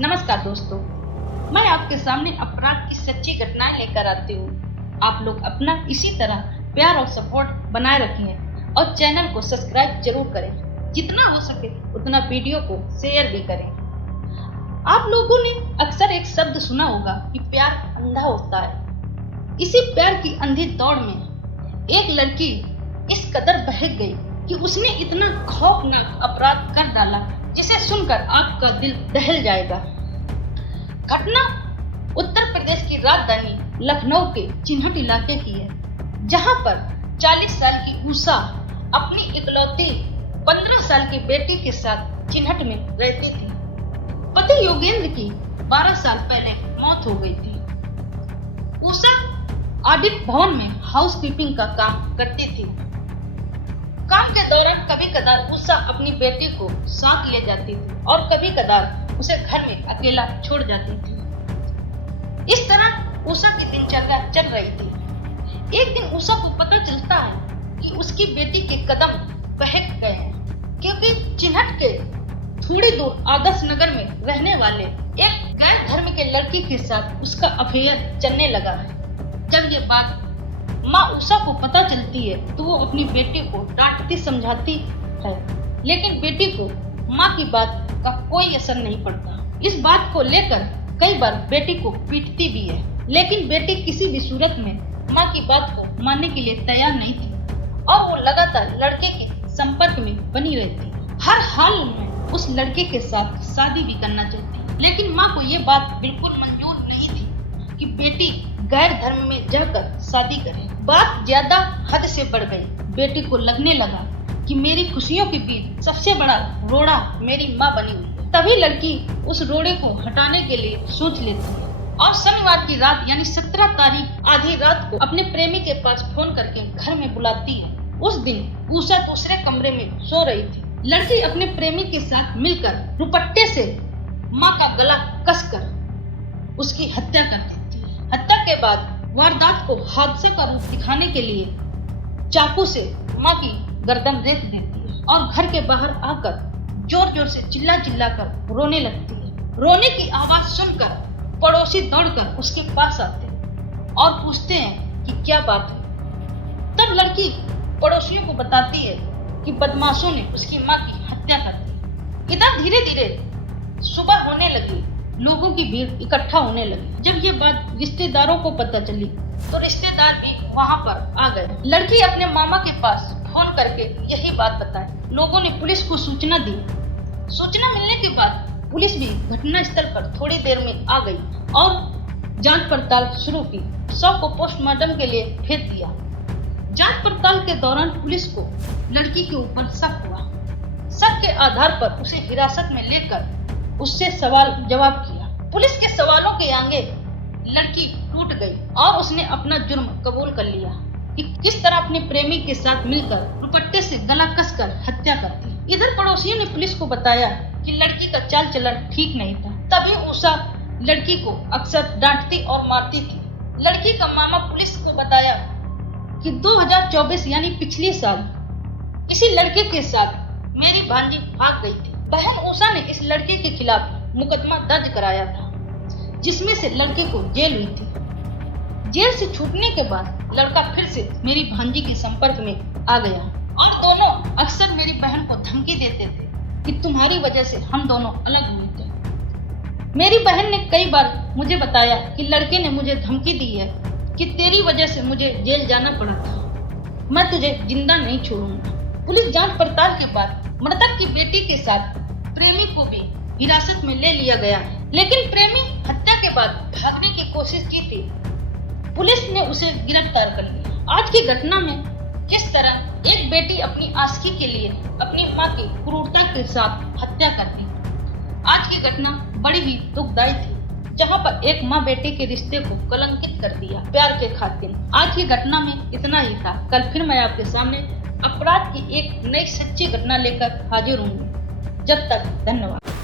नमस्कार दोस्तों, मैं आपके सामने अपराध की सच्ची घटनाएं लेकर आती हूँ। आप लोग अपना इसी तरह प्यार और सपोर्ट बनाए रखें और चैनल को सब्सक्राइब जरूर करें। जितना हो सके उतना वीडियो को शेयर भी करें। आप लोगों ने अक्सर एक शब्द सुना होगा कि प्यार अंधा होता है। इसी प्यार की अंधी दौड़ में एक लड़की इस कदर बहक गई कि उसने इतना खौफनाक अपराध कर डाला जिसे सुनकर आपका दिल दहल जाएगा। घटना उत्तर प्रदेश की राजधानी लखनऊ के चिन्हट इलाके की है, जहां पर 40 साल की उषा अपनी इकलौती 15 साल की बेटी के साथ चिन्हट में रहती थी। पति योगेंद्र की 12 साल पहले मौत हो गई थी। उषा ऑडिट भवन में हाउसकीपिंग का काम करती थी। काम के दौरान कभी कदार उषा अपनी बेटी को साथ ले जाती थी और कभी कदार उसे घर में अकेला छोड़ जाती थी। इस तरह उषा की दिनचर्या चल रही थी। एक दिन उषा को पता चलता है कि उसकी बेटी के कदम बहक गए हैं, क्योंकि चिन्हट के थोड़ी दूर आदर्श नगर में रहने वाले एक गैर धर्म के लड़की के साथ उसका अफेयर चलने लगा है। जब ये बात माँ उषा को पता चलती है तो वो अपनी बेटी को डांटती समझाती है, लेकिन बेटी को माँ की बात का कोई असर नहीं पड़ता। इस बात को लेकर कई बार बेटी को पीटती भी है, लेकिन बेटी किसी भी सूरत में माँ की बात को मानने के लिए तैयार नहीं थी और वो लगातार लड़के के संपर्क में बनी रहती। हर हाल में उस लड़के के साथ शादी भी करना चाहती, लेकिन माँ को ये बात बिल्कुल मंजूर नहीं थी कि बेटी गैर धर्म में जाकर शादी करे। बात ज्यादा हद से बढ़ गई। बेटी को लगने लगा कि मेरी खुशियों के बीच सबसे बड़ा रोड़ा मेरी माँ बनी हुई है। तभी लड़की उस रोड़े को हटाने के लिए सोच लेती है और शनिवार की रात यानी 17 तारीख आधी रात को अपने प्रेमी के पास फोन करके घर में बुलाती है। उस दिन उषा दूसरे कमरे में सो रही थी। लड़की अपने प्रेमी के साथ मिलकर दुपट्टे से माँ का गला कसकर उसकी हत्या कर देती है। हत्या के बाद वारदात को हादसे का रूप दिखाने के लिए चाकू से माँ की गर्दन रेत देती है और घर के बाहर आकर जोर जोर से चिल्ला चिल्ला कर रोने लगती है। रोने की आवाज सुनकर पड़ोसी दौड़कर उसके पास आते हैं और पूछते हैं कि क्या बात है। तब लड़की पड़ोसियों को बताती है कि बदमाशों ने उसकी माँ की हत्या कर दी। इधर धीरे धीरे सुबह होने लगी, लोगों की भीड़ इकट्ठा होने लगी। जब ये बात रिश्तेदारों को पता चली तो रिश्तेदार भी वहाँ पर आ गए। लड़की अपने मामा के पास फोन करके यही बात बताई। लोगों ने पुलिस को सूचना दी। सूचना मिलने के बाद पुलिस भी घटना स्थल पर थोड़ी देर में आ गई और जांच पड़ताल शुरू की। शव को पोस्टमार्टम के लिए भेज दिया। जांच पड़ताल के दौरान पुलिस को लड़की के ऊपर शक हुआ। शक के आधार पर उसे हिरासत में लेकर उससे सवाल जवाब किया। पुलिस के सवालों के आगे लड़की टूट गई और उसने अपना जुर्म कबूल कर लिया कि किस तरह अपने प्रेमी के साथ मिलकर दुपट्टे से गला कसकर हत्या कर दी। इधर पड़ोसियों ने पुलिस को बताया कि लड़की का चाल चलन ठीक नहीं था। तभी उषा लड़की को अक्सर डांटती और मारती थी। लड़की का मामा पुलिस को बताया कि 2024 यानी पिछले साल इसी लड़के के साथ मेरी भांजी भाग गई थी। बहन उषा ने इस लड़के के खिलाफ मुकदमा दर्ज कराया था, जिसमें से लड़के को जेल हुई थी। जेल से छूटने के बाद लड़का फिर से मेरी भांजी के संपर्क में आ गया और दोनों अक्सर मेरी बहन को धमकी देते थे कि तुम्हारी वजह से हम दोनों अलग हुए थे। मेरी बहन ने कई बार मुझे बताया कि लड़के ने मुझे धमकी दी है कि तेरी वजह से मुझे जेल जाना पड़ा था, मैं तुझे जिंदा नहीं छोड़ूंगा। पुलिस जांच पड़ताल के बाद मृतक की बेटी के साथ प्रेमी को भी हिरासत में ले लिया गया, लेकिन प्रेमी हत्या के बाद भागने की कोशिश की थी। पुलिस ने उसे गिरफ्तार कर लिया। आज की घटना में किस तरह एक बेटी अपनी आशिकी के लिए अपनी माँ की क्रूरता के साथ हत्या कर दी। आज की घटना बड़ी ही दुखदायी थी, जहाँ पर एक माँ बेटे के रिश्ते को कलंकित कर दिया प्यार के खातिर। आज की घटना में इतना ही था। कल फिर मैं आपके सामने अपराध की एक नई सच्ची घटना लेकर हाजिर होंगी। जब तक धन्यवाद।